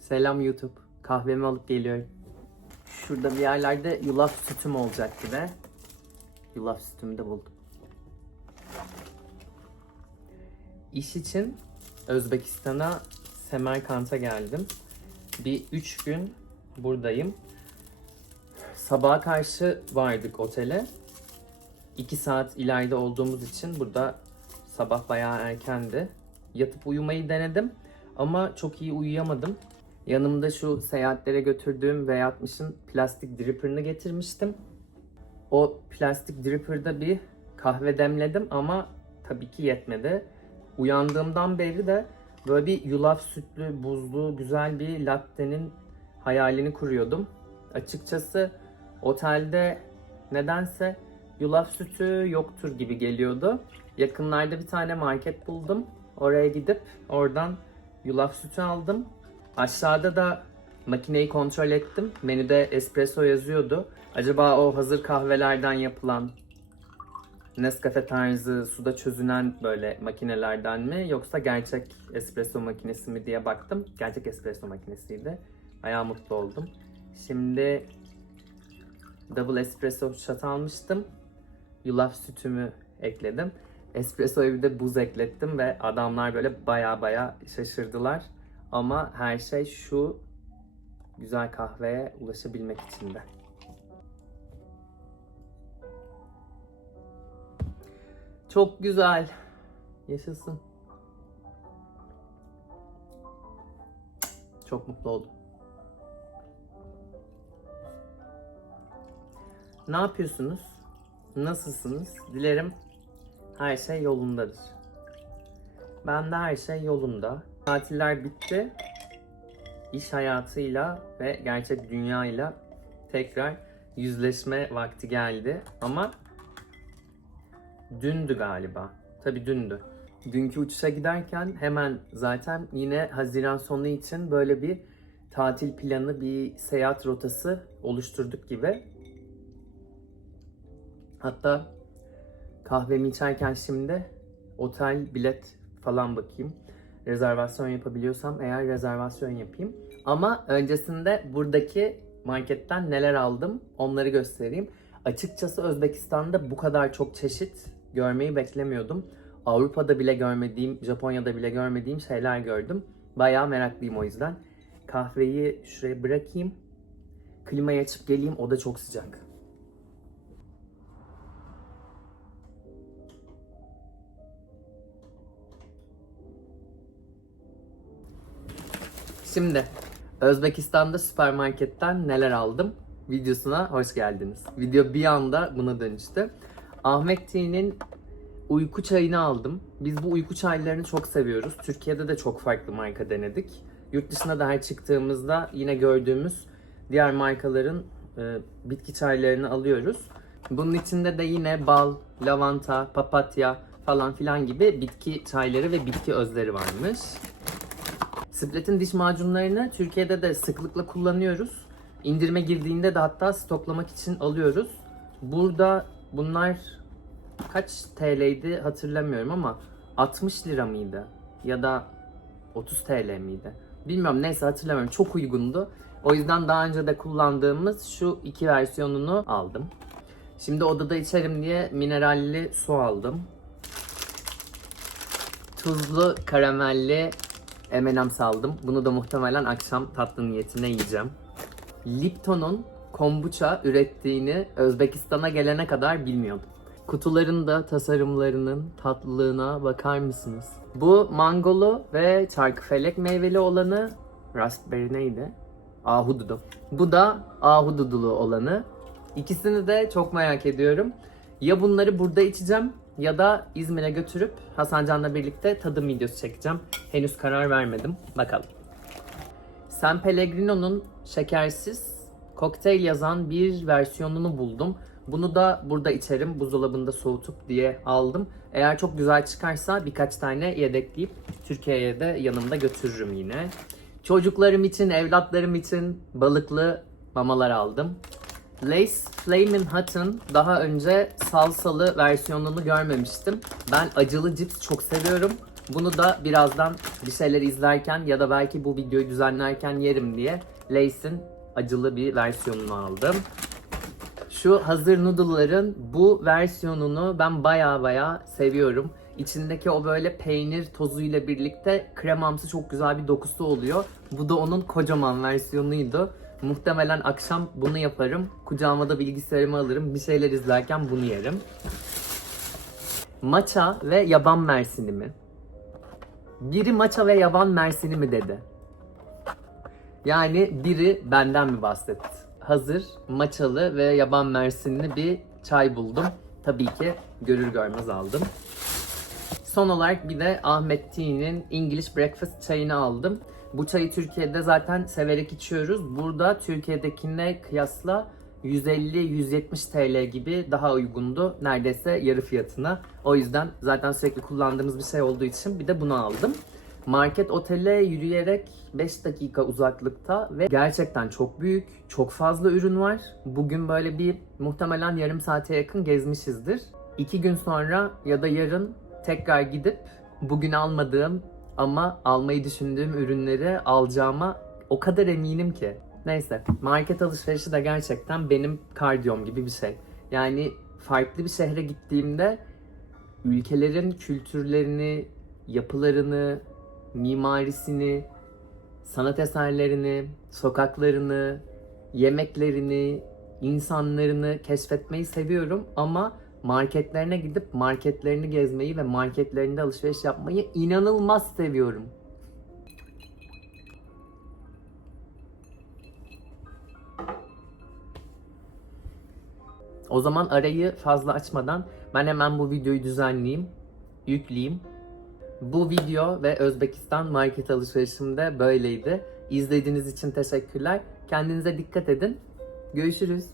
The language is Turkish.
Selam YouTube. Kahvemi alıp geliyorum. Şurada bir yerlerde yulaf sütüm olacak de. Yulaf sütümü de buldum. İş için Özbekistan'a Semerkant'a geldim. Bir üç gün buradayım. Sabaha karşı vardık otele. 2 saat ileride olduğumuz için burada sabah bayağı erkendi. Yatıp uyumayı denedim ama çok iyi uyuyamadım. Yanımda şu seyahatlere götürdüğüm V60'ın plastik dripper'ını getirmiştim. O plastik dripper'da bir kahve demledim ama tabii ki yetmedi. Uyandığımdan beri de böyle bir yulaf sütlü, buzlu, güzel bir latte'nin hayalini kuruyordum. Açıkçası otelde nedense yulaf sütü yoktur gibi geliyordu. Yakınlarda bir tane market buldum. Oraya gidip oradan yulaf sütü aldım. Aşağıda da makineyi kontrol ettim. Menüde espresso yazıyordu. Acaba o hazır kahvelerden yapılan Nescafe tarzı suda çözünen böyle makinelerden mi yoksa gerçek espresso makinesi mi diye baktım. Gerçek espresso makinesiydi. Bayağı mutlu oldum. Şimdi double espresso shot almıştım. Yulaf sütümü ekledim. Espresso'ya bir de buz eklettim ve adamlar böyle baya baya şaşırdılar. Ama her şey şu güzel kahveye ulaşabilmek için de. Çok güzel. Yaşasın. Çok mutlu oldum. Ne yapıyorsunuz? Nasılsınız? Dilerim her şey yolundadır. Ben de her şey yolunda. Tatiller bitti. İş hayatıyla ve gerçek dünyayla tekrar yüzleşme vakti geldi. Ama dündü galiba. Tabii dündü. Dünkü uçuşa giderken hemen zaten yine Haziran sonu için böyle bir tatil planı, bir seyahat rotası oluşturduk gibi. Hatta kahvemi içerken şimdi otel bilet falan bakayım. Rezervasyon yapabiliyorsam eğer rezervasyon yapayım. Ama öncesinde buradaki marketten neler aldım onları göstereyim. Açıkçası Özbekistan'da bu kadar çok çeşit görmeyi beklemiyordum. Avrupa'da bile görmediğim, Japonya'da bile görmediğim şeyler gördüm. Bayağı meraklıyım o yüzden. Kahveyi şuraya bırakayım. Klimayı açıp geleyim. O da çok sıcak. Şimdi Özbekistan'da süpermarketten neler aldım videosuna hoş geldiniz. Video bir anda buna dönüştü. Ahmet T'nin uyku çayını aldım. Biz bu uyku çaylarını çok seviyoruz. Türkiye'de de çok farklı marka denedik. Yurt dışına da her çıktığımızda yine gördüğümüz diğer markaların e, bitki çaylarını alıyoruz. Bunun içinde de yine bal, lavanta, papatya falan filan gibi bitki çayları ve bitki özleri varmış. Splet'in diş macunlarını Türkiye'de de sıklıkla kullanıyoruz. İndirime girdiğinde de hatta stoklamak için alıyoruz. Burada bunlar kaç TL'ydi hatırlamıyorum ama 60 lira mıydı? Ya da 30 TL miydi? Bilmiyorum neyse hatırlamıyorum. Çok uygundu. O yüzden daha önce de kullandığımız şu iki versiyonunu aldım. Şimdi odada içerim diye mineralli su aldım. Tuzlu, karamelli M&M's aldım. Bunu da muhtemelen akşam tatlı niyetine yiyeceğim. Lipton'un kombucha ürettiğini Özbekistan'a gelene kadar bilmiyordum. Kutuların da tasarımlarının tatlılığına bakar mısınız? Bu mangolu ve çarkıfelek meyveli olanı raspberry neydi? Ahududu. Bu da ahududulu olanı. İkisini de çok merak ediyorum. Ya bunları burada içeceğim ya da İzmir'e götürüp Hasan Can'la birlikte tadım videosu çekeceğim. Henüz karar vermedim. Bakalım. San Pellegrino'nun şekersiz kokteyl yazan bir versiyonunu buldum. Bunu da burada içerim, buzdolabında soğutup diye aldım. Eğer çok güzel çıkarsa birkaç tane yedekleyip Türkiye'ye de yanımda götürürüm yine. Çocuklarım için, evlatlarım için balıklı mamalar aldım. Lace Flamin' Hot'ın daha önce salsalı versiyonunu görmemiştim. Ben acılı cips çok seviyorum. Bunu da birazdan bir şeyler izlerken ya da belki bu videoyu düzenlerken yerim diye Lay's'in acılı bir versiyonunu aldım. Şu hazır noodle'ların bu versiyonunu ben baya baya seviyorum. İçindeki o böyle peynir tozuyla birlikte kremamsı çok güzel bir dokusu oluyor. Bu da onun kocaman versiyonuydu. Muhtemelen akşam bunu yaparım. Kucağıma da bilgisayarımı alırım. Bir şeyler izlerken bunu yerim. Maça ve yaban mersini mi? Biri maça ve yaban mersini mi dedi? Yani biri benden mi bahsetti? Hazır maçalı ve yaban mersinli bir çay buldum. Tabii ki görür görmez aldım. Son olarak bir de Ahmet T'nin English Breakfast çayını aldım. Bu çayı Türkiye'de zaten severek içiyoruz. Burada Türkiye'dekine kıyasla 150-170 TL gibi daha uygundu. Neredeyse yarı fiyatına. O yüzden zaten sürekli kullandığımız bir şey olduğu için bir de bunu aldım. Market otele yürüyerek 5 dakika uzaklıkta ve gerçekten çok büyük, çok fazla ürün var. Bugün böyle bir muhtemelen yarım saate yakın gezmişizdir. İki gün sonra ya da yarın tekrar gidip bugün almadığım ama almayı düşündüğüm ürünleri alacağıma o kadar eminim ki. Neyse, market alışverişi de gerçekten benim kardiyom gibi bir şey. Yani farklı bir şehre gittiğimde ülkelerin kültürlerini, yapılarını, mimarisini, sanat eserlerini, sokaklarını, yemeklerini, insanlarını keşfetmeyi seviyorum ama marketlerine gidip marketlerini gezmeyi ve marketlerinde alışveriş yapmayı inanılmaz seviyorum. O zaman arayı fazla açmadan ben hemen bu videoyu düzenleyeyim, yükleyeyim. Bu video ve Özbekistan market alışverişimde böyleydi. İzlediğiniz için teşekkürler. Kendinize dikkat edin. Görüşürüz.